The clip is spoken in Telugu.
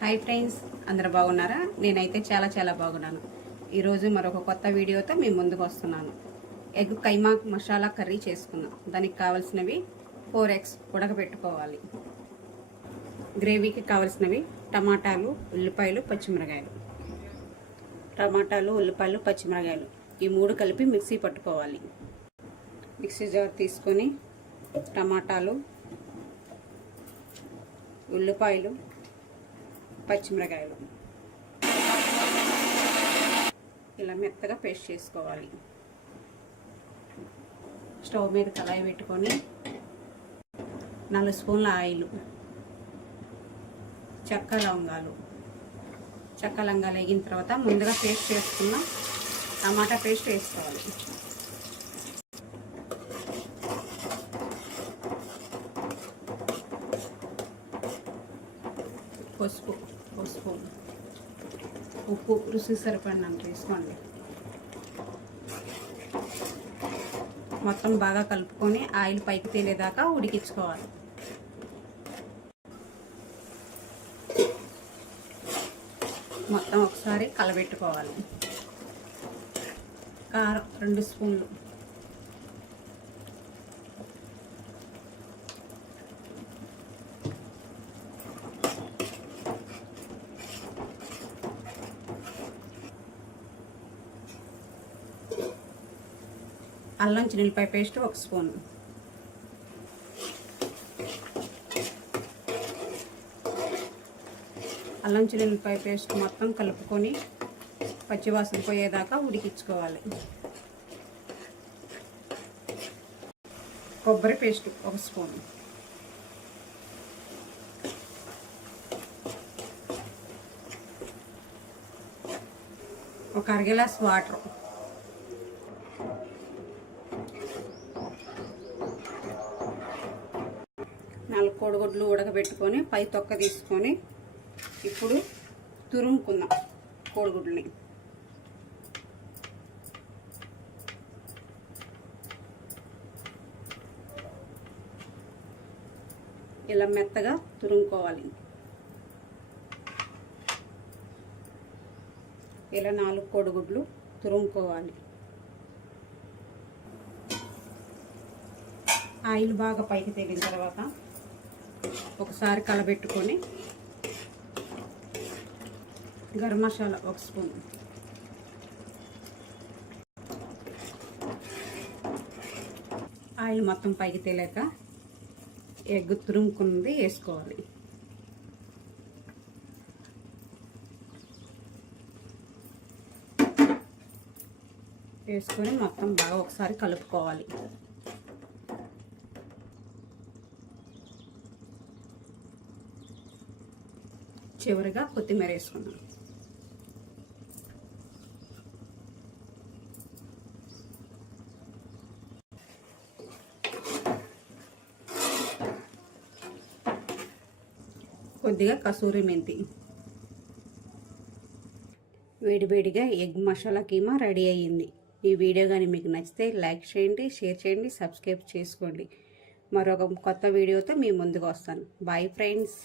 హాయ్ ఫ్రెండ్స్, అందరూ బాగున్నారా? నేనైతే చాలా బాగున్నాను. ఈరోజు మరొక కొత్త వీడియోతో మీ ముందుకు వస్తున్నాను. ఎగ్ కైమా మసాలా కర్రీ చేసుకుందాం. దానికి కావాల్సినవి 4 eggs ఉడకబెట్టుకోవాలి. గ్రేవీకి కావాల్సినవి టమాటాలు, ఉల్లిపాయలు, పచ్చిమిరకాయలు. ఈ 3 కలిపి మిక్సీ పట్టుకోవాలి. మిక్సీ జార్ తీసుకొని టమాటాలు, ఉల్లిపాయలు, పచ్చిమిరకాయలు ఇలా మెత్తగా పేస్ట్ చేసుకోవాలి. స్టవ్ మీద కళాయి పెట్టుకొని 4 స్పూన్ల ఆయిల్, చెక్క లవంగాలు వేగిన తర్వాత ముందుగా పేస్ట్ చేసుకున్న టమాటా పేస్ట్ వేసుకోవాలి. పసుపు, ఉప్పు రుచికి సరిపడినంత వేసుకోండి. మొత్తం బాగా కలుపుకొని ఆయిల్ పైకి తేలేదాకా ఉడికించుకోవాలి. మొత్తం ఒకసారి కలబెట్టుకోవాలి. కారం 2 స్పూన్లు, అల్లం చిన్నులపాయ పేస్ట్ 1 స్పూన్, అల్లం చిన్నులపాయ పేస్ట్ మొత్తం కలుపుకొని పచ్చివాసన పోయేదాకా ఉడికించుకోవాలి. కొబ్బరి పేస్ట్ 1 స్పూన్, ఒక 1/2 గ్లాస్ వాటర్, కోడిగుడ్లు ఉడకబెట్టుకొని పై తొక్క తీసుకొని ఇప్పుడు తురుముకుందాం. కోడిగుడ్లని ఇలా మెత్తగా తురుముకోవాలి. ఇలా 4 కోడిగుడ్లు తురుముకోవాలి. ఆయిల్ బాగా పైకి తేలిన తర్వాత ఒకసారి కలబెట్టుకొని గరం మసాలా 1 స్పూన్, ఆయిల్ మొత్తం పైకి తేలాక ఎగ్ తురుముకున్నది వేసుకోవాలి. వేసుకొని మొత్తం బాగా ఒకసారి కలుపుకోవాలి. చివరిగా కొత్తిమీర వేసుకున్నాం. కొద్దిగా కసూరి మెంతి. వేడివేడిగా ఎగ్ మసాలా కీమా రెడీ అయ్యింది. ఈ వీడియో కానీ మీకు నచ్చితే లైక్ చేయండి, షేర్ చేయండి, సబ్స్క్రైబ్ చేసుకోండి. మరొక కొత్త వీడియోతో మీ ముందుకు వస్తాను. Bye friends.